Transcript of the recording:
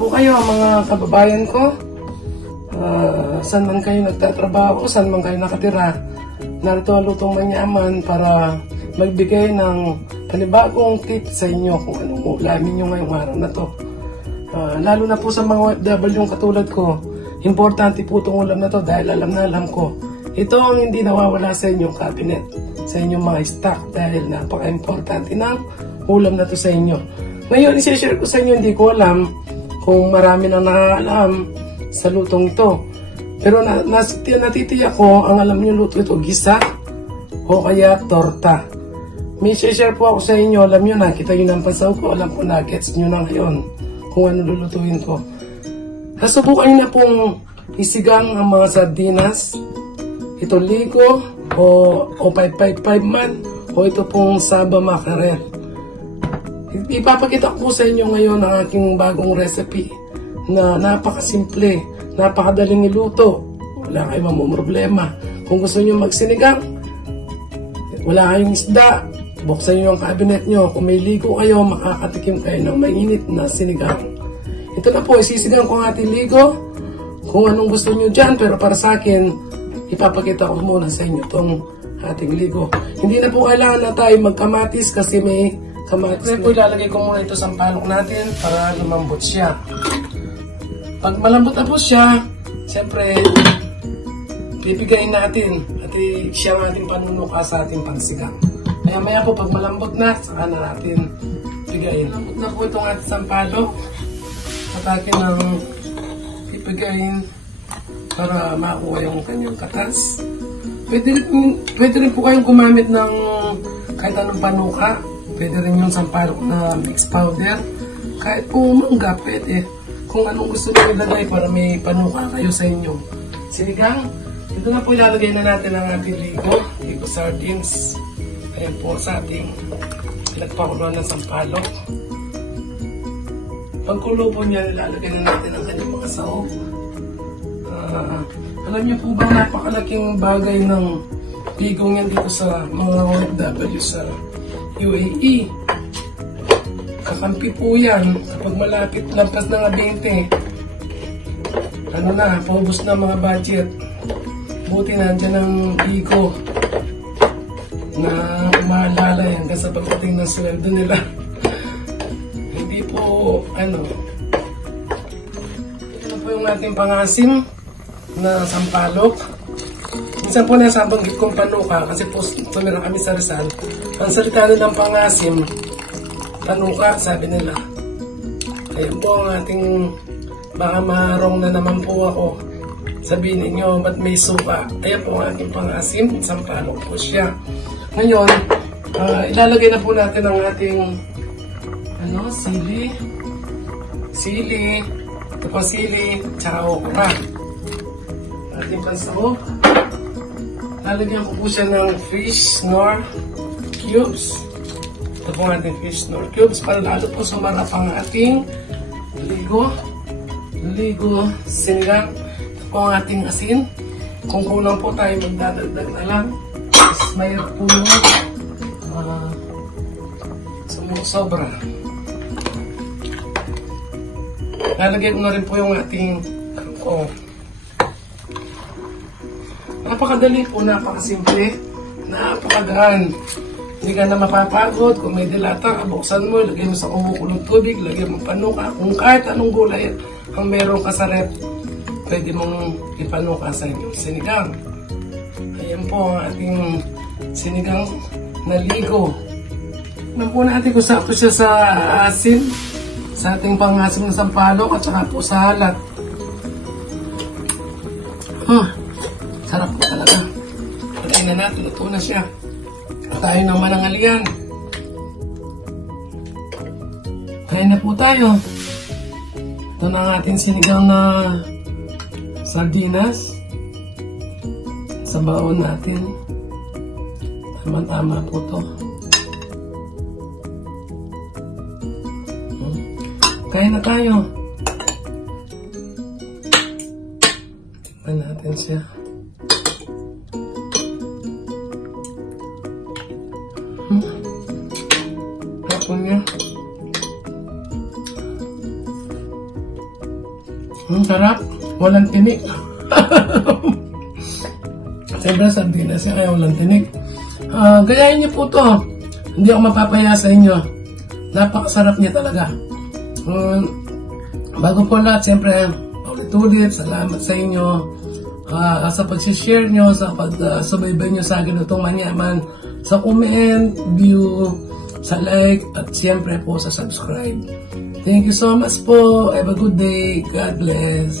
po kayo mga kababayan ko. Saan man kayo nagtatrabaho, saan man kayo nakatira. Narito ang Lutong Manyaman para magbigay ng panibagong tip sa inyo kung anong ulamin nyo ngayong araw na to. Lalo na po sa mga OFW katulad ko, importante po itong ulam na to dahil alam na alam ko. Ito ang hindi nawawala sa inyong cabinet, sa inyong mga stock dahil napaka-importante ng ulam na to sa inyo. Ngayon, isi-share ko sa inyo, hindi ko alam kung marami nang nakaalam sa lutong ito. Pero natitiyak ko, ang alam nyo luto ito, gisa o kaya torta. May share po ako sa inyo, alam nyo na, kita yun ang pansaw ko, alam ko na, gets nyo na ngayon kung ano lulutuin ko. Nasubukan nyo na pong isigang ang mga sardinas, ito ligo o 555 man, o ito pong saba mackerel. Ipapakita ko sa inyo ngayon ang aking bagong recipe na napakasimple, napakadaling iluto. Wala kayong mamumroblema. Kung gusto nyo magsinigang, wala kayong isda, buksan nyo yung cabinet nyo. Kung may ligo kayo, makakatikim kayo ng mainit na sinigang. Ito na po, isisigang ko ang ating ligo. Kung anong gusto nyo dyan, pero para sa akin, ipapakita ko muna sa inyo itong ating ligo. Hindi na po kailangan na tayo magkamatis kasi may kamatis. Kaya po ilalagay ko muna ito sa palok natin para lumambot siya. Pag malambot na po siya, siyempre, pipigayin natin at siya ang ating panunuka sa ating pansigang. Maya po, pag malambot na, saka na natin pigayin. Malambot na po itong ating sampalok at atin ang pipigayin para makuha yung kanyang katas. Pwede rin po kayong gumamit ng kahit anong panuka. Pwede rin yung sampalok na mixed powder. Kahit po mangga, pwede. Kung anong gusto nyo ilagay para may panuka kayo sa inyong sinigang. Ito na po ilalagay na natin ang ating ligo sardines. Ayan po sa ating nagpakuluan ng sampalok. Pagkulo po niya, ilalagay na natin ang kanyang mga sahog. Alam niyo po ba napakalaking bagay ng ligong yan dito sa mga OFW sa UAE. Kakampi po yan kapag malapit lampas na nga 20. Ano na, paubos na mga budget. Buti nandyan ang ligo na umaalalay hanggang sa pagdating ng sweldo nila. Hindi po, ano. Ito po yung ating pangasim na sampalok. Minsan po nasabanggit kong panuka kasi po tumira kami sa Rizal. Ang salita nilang pangasim, panuka, sabi nila. Ayan po ang ating, baka maharong na naman po ako. Sabihin ninyo, ba't may suka? Ayan po ang ating pangasim, sampalok po siya. Ngayon, ilalagay na po natin ang ating sili. Ito po sili, tsaka okra. Ating pansahog. Lalagyan ko po siya ng fish nor cubes. Ito po ang ating fish nor cubes para lalo po sumarap ang ating ligo sinigang. Ito po ang ating asin. Kung kulang po tayo, magdadagdag na lang. Mas mayroon po sobra. Lalagyan ko na rin po yung ating kangkong. Napakadali po, napakasimple, napakagaan. Hindi ka na mapapagod. Kung may dilata, buksan mo, lagay mo sa kumukulong tubig, lagay mo panuka. Kung kahit anong gulay ang meron ka sa rep, pwede mong ipanuka sa inyong sinigang. Ayan po ang ating sinigang na ligo. Tignan po natin kung sakto siya sa asin, sa ating pangasim na sampalok at saka po sa halat. Sarap po talaga. Pagkain na natin, ito na siya. Tayo ng manangalian. Kain na po tayo. Ito na ang ating sinigang na sardinas. Sa baon natin. Tama-tama po ito. Kain na tayo. Tignan natin siya. Tapon niya. Sarap. Walang tinik. Siyempre, sardinas yan, kaya walang tinik. Gayahin niyo po to. Hindi ako mapapaya sa inyo. Napakasarap niya talaga. Bago po lahat, siyempre, ulit-ulit, salamat sa inyo. Sa pag-share nyo, sa pag-subaybay nyo sa Ganitong Manyaman, sa comment, view, sa like, at siyempre po sa subscribe. Thank you so much po. Have a good day. God bless.